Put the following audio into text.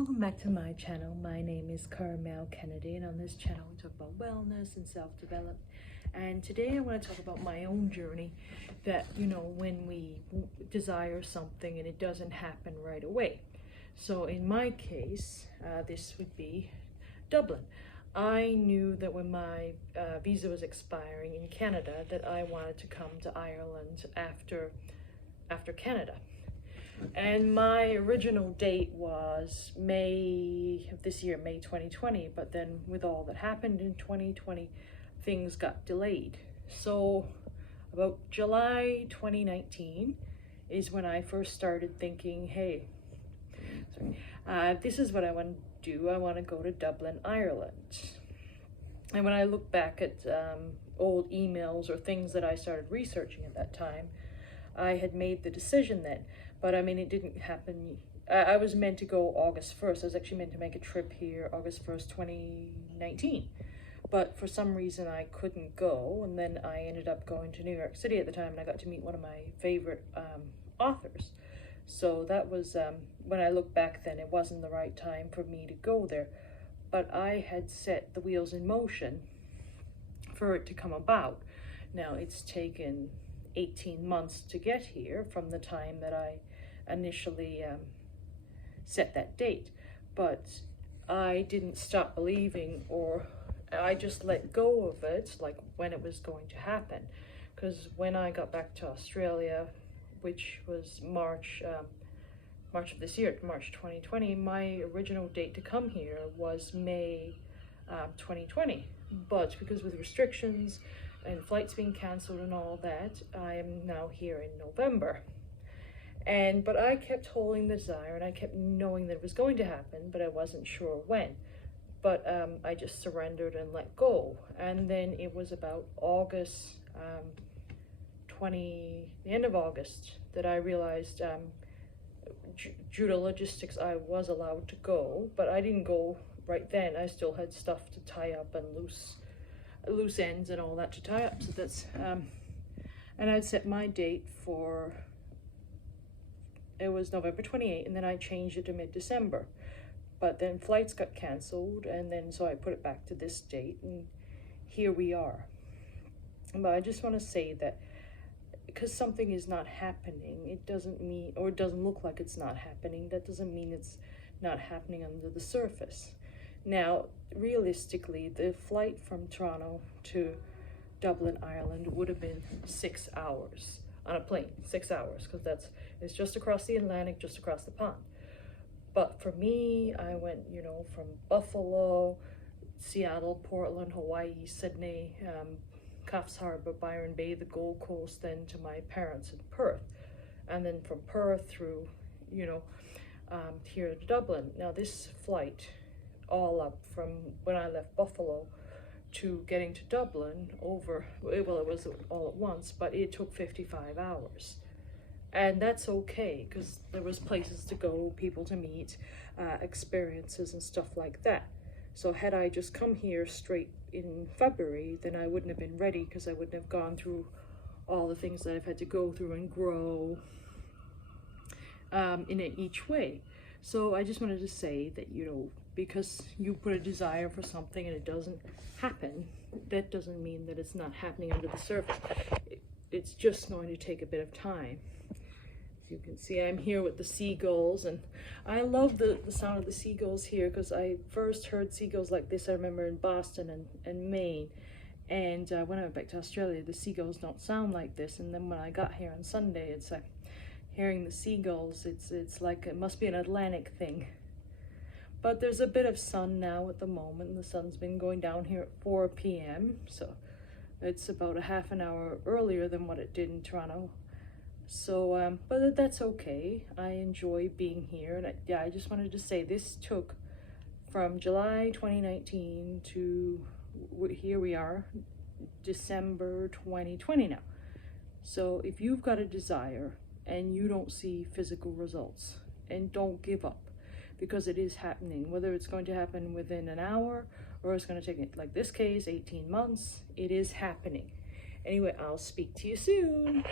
Welcome back to my channel. My name is Carmel Kennedy, and on this channel we talk about wellness and self-development. And today I want to talk about my own journey that, when we desire something and it doesn't happen right away. So in my case, this would be Dublin. I knew that when my visa was expiring in Canada that I wanted to come to Ireland after Canada. And my original date was May of this year, May 2020, but then with all that happened in 2020, things got delayed. So about July 2019 is when I first started thinking, hey, this is what I want to do. I want to go to Dublin, Ireland. And when I look back at old emails or things that I started researching at that time, I had made the decision then. But I mean, it didn't happen. I was meant to go August 1st. I was actually meant to make a trip here August 1st, 2019. But for some reason I couldn't go. And then I ended up going to New York City at the time, and I got to meet one of my favorite authors. So that was, when I look back then, it wasn't the right time for me to go there. But I had set the wheels in motion for it to come about. Now it's taken 18 months to get here from the time that I initially set that date, but I didn't stop believing, or I just let go of it, like when it was going to happen. Because when I got back to Australia, which was March of this year, March 2020, my original date to come here was May 2020, but because with restrictions and flights being cancelled and all that, I am now here in November. But I kept holding the desire, and I kept knowing that it was going to happen, but I wasn't sure when. But I just surrendered and let go. And then it was about August the end of August, that I realized due to logistics I was allowed to go, but I didn't go right then. I still had stuff to tie up and loose ends and all that to tie up. So that's and I'd set my date for, it was November 28th, and then I changed it to mid-December. But then flights got cancelled, and then so I put it back to this date, and here we are. But I just want to say that because something is not happening, it doesn't mean, or it doesn't look like it's not happening, that doesn't mean it's not happening under the surface. Now, realistically, the flight from Toronto to Dublin, Ireland would have been 6 hours on a plane, 6 hours, because it's just across the Atlantic, just across the pond. But for me, I went, from Buffalo, Seattle, Portland, Hawaii, Sydney, Coffs Harbour, Byron Bay, the Gold Coast, then to my parents in Perth. And then from Perth through, here to Dublin. Now this flight, all up from when I left Buffalo to getting to Dublin well, it was all at once, but it took 55 hours. And that's okay, because there was places to go, people to meet, experiences and stuff like that. So had I just come here straight in February, then I wouldn't have been ready, because I wouldn't have gone through all the things that I've had to go through and grow in it each way. So I just wanted to say that, because you put a desire for something and it doesn't happen, that doesn't mean that it's not happening under the surface. It's just going to take a bit of time. As you can see, I'm here with the seagulls, and I love the sound of the seagulls here, because I first heard seagulls like this, I remember, in Boston and Maine. And when I went back to Australia, the seagulls don't sound like this. And then when I got here on Sunday, it's like hearing the seagulls, it's like it must be an Atlantic thing. But there's a bit of sun now at the moment. The sun's been going down here at 4 p.m. So it's about a half an hour earlier than what it did in Toronto. So, but that's okay. I enjoy being here. And I just wanted to say this took from July 2019 to here we are, December 2020 now. So if you've got a desire and you don't see physical results, and don't give up, because it is happening. Whether it's going to happen within an hour or it's going to take, like this case, 18 months, it is happening. Anyway, I'll speak to you soon.